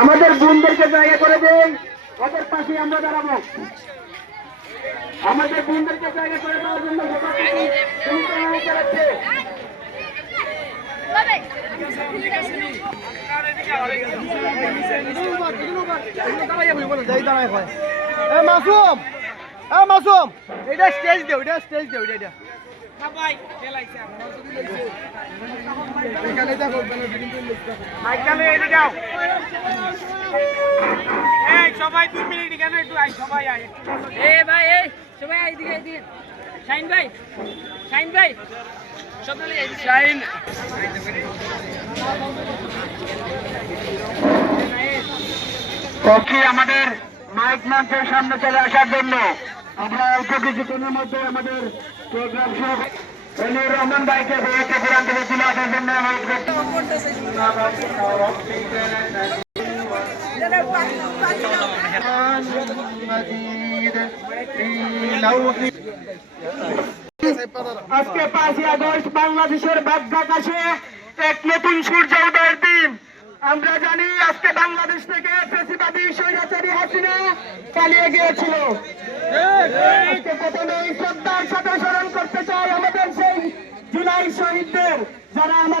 আমাদের বোনদেরকে জায়গা করে দেই, ওদের পাশে আমরা দাঁড়াবো। আমাদের বোনদেরকে জায়গা করে দেওয়ার জন্য মাসুম মাসুম এটা স্টেজ দেও, এটা স্টেজ দেও, এটা সবাই খেলাইছে এখানে দেখো মাইকালে এটা দাও। এই সবাই 2 মিনিট এখানে একটু আই, সবাই আই। ভাই এই সবাই আই দিকে এদিকে। শাইন ভাই, শাইন ভাই সবাই আই দিকে। শাইন ওকে, আমাদের মাইক মঞ্চের সামনে চলে আসার জন্য আমরা অল্প কিছুক্ষণের মধ্যে আমাদের প্রোগ্রাম শুরু রহমান ভাইকে কোরআন থেকে তুলে আসার জন্য আজকে 5ই আগস্ট বাংলাদেশের বাগ্যাকাশে এক নতুন সূর্য উদয়ের দিন। আমরা জানি আজকে বাংলাদেশ থেকে ফ্যাসিবাদী স্বৈরাচারী হাসিনা পালিয়ে গিয়েছিল। আজকে প্রথমেই শ্রদ্ধার সাথে স্মরণ করতে চাই আমাদের সেই জুলাই শহীদদের, যারা আমাদের